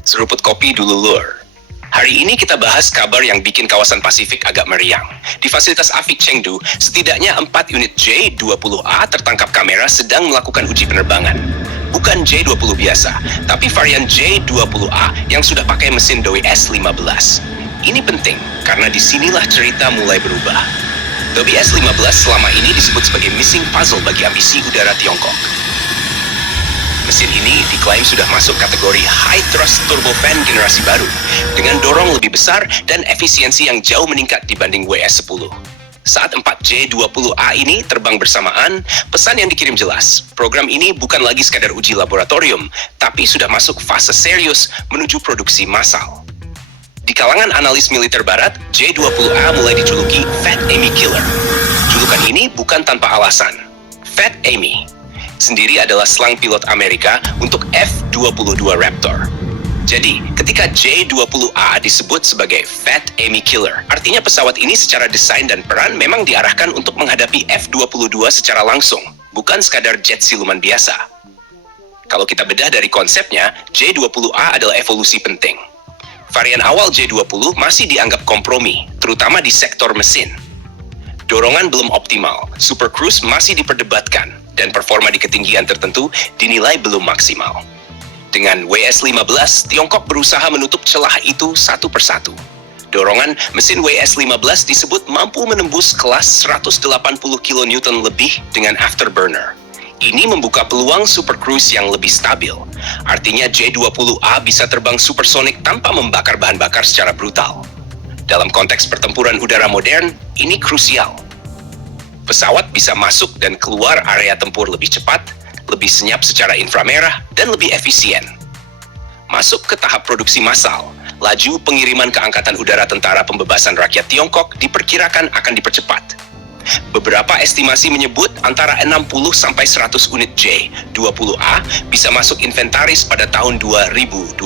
Seruput kopi dulu lur. Hari ini kita bahas kabar yang bikin kawasan Pasifik agak meriang. Di fasilitas Avic Chengdu, setidaknya 4 unit J-20A tertangkap kamera sedang melakukan uji penerbangan. Bukan J-20 biasa, tapi varian J-20A yang sudah pakai mesin Dowie S-15. Ini penting, karena disinilah cerita mulai berubah. Dowie S-15 selama ini disebut sebagai missing puzzle bagi ambisi udara Tiongkok. Mesin ini diklaim sudah masuk kategori High Thrust Turbofan generasi baru, dengan dorong lebih besar dan efisiensi yang jauh meningkat dibanding WS-10. Saat 4J-20A ini terbang bersamaan, pesan yang dikirim jelas. Program ini bukan lagi sekadar uji laboratorium, tapi sudah masuk fase serius menuju produksi massal. Di kalangan analis militer barat, J-20A mulai dijuluki Fat Amy Killer. Julukan ini bukan tanpa alasan. Fat Amy sendiri adalah slang pilot Amerika untuk F-22 Raptor. Jadi, ketika J-20A disebut sebagai Fat Amy Killer, artinya pesawat ini secara desain dan peran memang diarahkan untuk menghadapi F-22 secara langsung, bukan sekadar jet siluman biasa. Kalau kita bedah dari konsepnya, J-20A adalah evolusi penting. Varian awal J-20 masih dianggap kompromi, terutama di sektor mesin. Dorongan belum optimal, Super Cruise masih diperdebatkan, dan performa di ketinggian tertentu dinilai belum maksimal. Dengan WS-15, Tiongkok berusaha menutup celah itu satu persatu. Dorongan mesin WS-15 disebut mampu menembus kelas 180 kN lebih dengan afterburner. Ini membuka peluang Super Cruise yang lebih stabil. Artinya J-20A bisa terbang supersonik tanpa membakar bahan bakar secara brutal. Dalam konteks pertempuran udara modern, ini krusial. Pesawat bisa masuk dan keluar area tempur lebih cepat, lebih senyap secara inframerah, dan lebih efisien. Masuk ke tahap produksi massal, laju pengiriman ke Angkatan Udara Tentara Pembebasan Rakyat Tiongkok diperkirakan akan dipercepat. Beberapa estimasi menyebut antara 60-100 unit J-20A bisa masuk inventaris pada tahun 2026.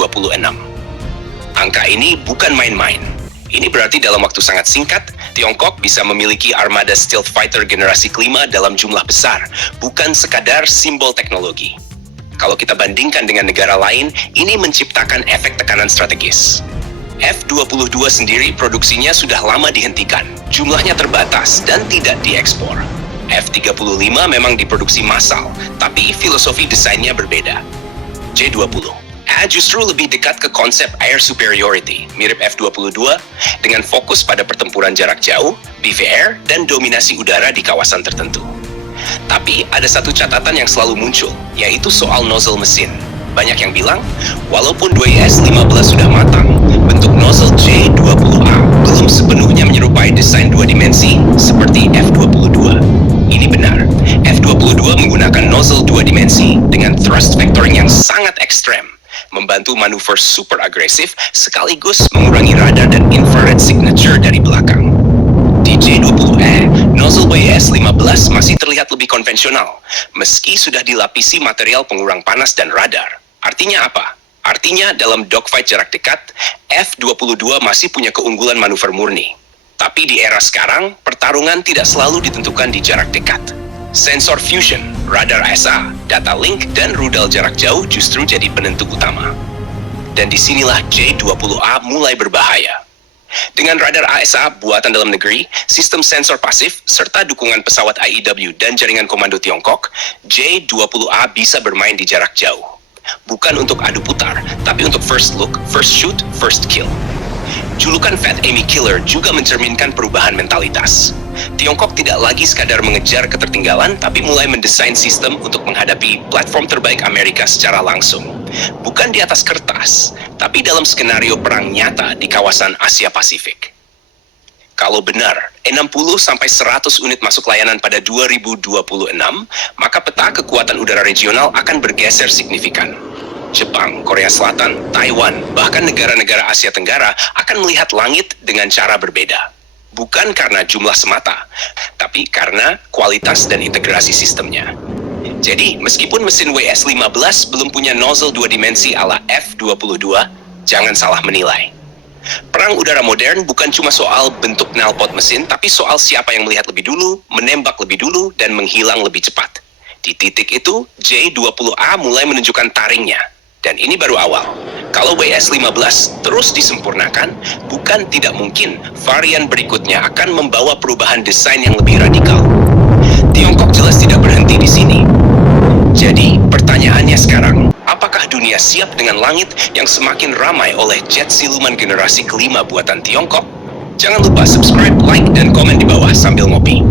Angka ini bukan main-main. Ini berarti dalam waktu sangat singkat, Tiongkok bisa memiliki armada stealth fighter generasi kelima dalam jumlah besar, bukan sekadar simbol teknologi. Kalau kita bandingkan dengan negara lain, ini menciptakan efek tekanan strategis. F-22 sendiri produksinya sudah lama dihentikan, jumlahnya terbatas dan tidak diekspor. F-35 memang diproduksi massal, tapi filosofi desainnya berbeda. J-20 justru lebih dekat ke konsep air superiority, mirip F-22, dengan fokus pada pertempuran jarak jauh, BVR, dan dominasi udara di kawasan tertentu. Tapi ada satu catatan yang selalu muncul, yaitu soal nozzle mesin. Banyak yang bilang, walaupun Dowie S-15 sudah matang, bentuk nozzle J-20A belum sepenuhnya menyerupai desain dua dimensi seperti F-22. Ini benar, F-22 menggunakan nozzle dua dimensi dengan thrust vectoring yang sangat ekstrem, membantu manuver super agresif sekaligus mengurangi radar dan infrared signature dari belakang. Di J-20E, nozzle WS-15 masih terlihat lebih konvensional, meski sudah dilapisi material pengurang panas dan radar. Artinya apa? Artinya dalam dogfight jarak dekat, F-22 masih punya keunggulan manuver murni. Tapi di era sekarang, pertarungan tidak selalu ditentukan di jarak dekat. Sensor fusion, radar AESA, data link, dan rudal jarak jauh justru jadi penentu utama. Dan disinilah J-20A mulai berbahaya. Dengan radar AESA buatan dalam negeri, sistem sensor pasif, serta dukungan pesawat IEW dan jaringan komando Tiongkok, J-20A bisa bermain di jarak jauh. Bukan untuk adu putar, tapi untuk first look, first shoot, first kill. Julukan Fat Amy Killer juga mencerminkan perubahan mentalitas. Tiongkok tidak lagi sekadar mengejar ketertinggalan, tapi mulai mendesain sistem untuk menghadapi platform terbaik Amerika secara langsung. Bukan di atas kertas, tapi dalam skenario perang nyata di kawasan Asia Pasifik. Kalau benar, 60-100 unit masuk layanan pada 2026, maka peta kekuatan udara regional akan bergeser signifikan. Jepang, Korea Selatan, Taiwan, bahkan negara-negara Asia Tenggara akan melihat langit dengan cara berbeda. Bukan karena jumlah semata, tapi karena kualitas dan integrasi sistemnya. Jadi, meskipun mesin WS-15 belum punya nozzle dua dimensi ala F-22, jangan salah menilai. Perang udara modern bukan cuma soal bentuk knalpot mesin, tapi soal siapa yang melihat lebih dulu, menembak lebih dulu, dan menghilang lebih cepat. Di titik itu, J-20A mulai menunjukkan taringnya. Dan ini baru awal. Kalau WS-15 terus disempurnakan, bukan tidak mungkin varian berikutnya akan membawa perubahan desain yang lebih radikal. Tiongkok jelas tidak berhenti di sini. Jadi, pertanyaannya sekarang, apakah dunia siap dengan langit yang semakin ramai oleh jet siluman generasi kelima buatan Tiongkok? Jangan lupa subscribe, like, dan komen di bawah sambil ngopi.